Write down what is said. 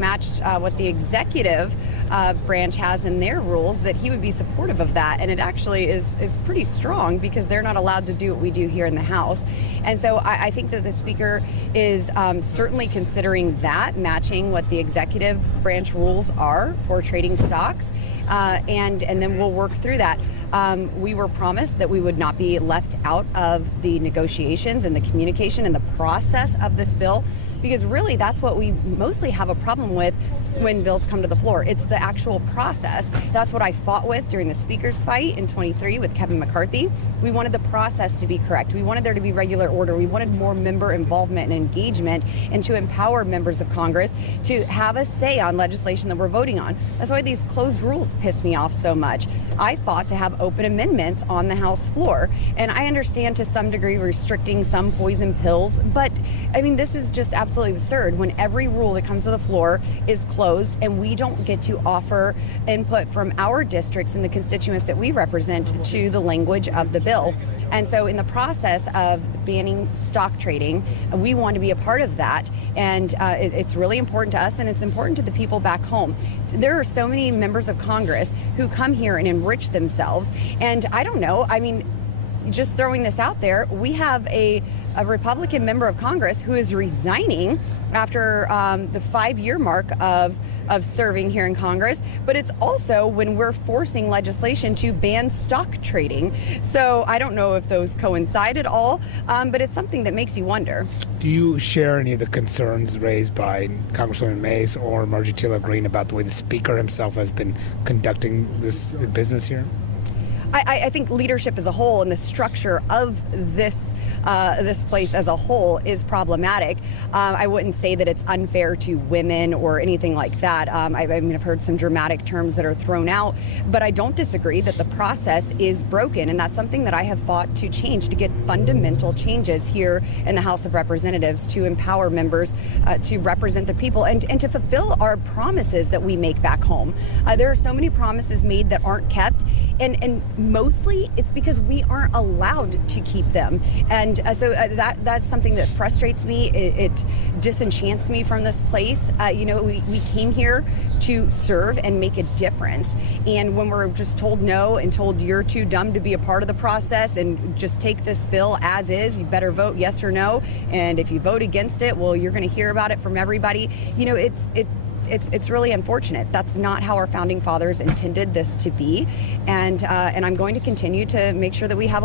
matched what the executive branch has in their rules, that he would be supportive of that. And it actually is pretty strong because they're not allowed to do what we do here in the House. And so I think that the Speaker is certainly considering that, matching what the executive branch rules are for trading stocks. And then we'll work through that. We were promised that we would not be left out of the negotiations and the communication and the process of this bill, because really that's what we mostly have a problem with when bills come to the floor. It's the actual process. That's what I fought with during the Speaker's fight in 23 with Kevin McCarthy. We wanted the process to be correct. We wanted there to be regular order. We wanted more member involvement and engagement, and to empower members of Congress to have a say on legislation that we're voting on. That's why these closed rules piss me off so much. I fought to have open amendments on the House floor, and I understand to some degree restricting some poison pills, but I mean, this is just absolutely absurd when every rule that comes to the floor is closed and we don't get to offer input from our districts and the constituents that we represent to the language of the bill. And so in the process of banning stock trading, we want to be a part of that, and it's really important to us, and it's important to the people back home. There are so many members of Congress who come here and enrich themselves, and I don't know, I mean, just throwing this out there, we have a Republican member of Congress who is resigning after the 5-year mark of serving here in Congress, but it's also when we're forcing legislation to ban stock trading. So I don't know if those coincide at all, but it's something that makes you wonder. Do you share any of the concerns raised by Congresswoman Mace or Marjorie Taylor Greene about the way the Speaker himself has been conducting this business here? I think leadership as a whole and the structure of this place as a whole is problematic. I wouldn't say that it's unfair to women or anything like that. I mean, I've heard some dramatic terms that are thrown out, but I don't disagree that the process is broken, and that's something that I have fought to change, to get fundamental changes here in the House of Representatives to empower members to represent the people and to fulfill our promises that we make back home. There are so many promises made that aren't kept, and mostly it's because we aren't allowed to keep them. And so that's something that frustrates me. It disenchants me from this place. You know, we came here to serve and make a difference. And when we're just told no and told you're too dumb to be a part of the process and just take this bill as is, you better vote yes or no. And if you vote against it, well, you're going to hear about it from everybody. You know, it's really unfortunate. That's not how our founding fathers intended this to be, and I'm going to continue to make sure that we have a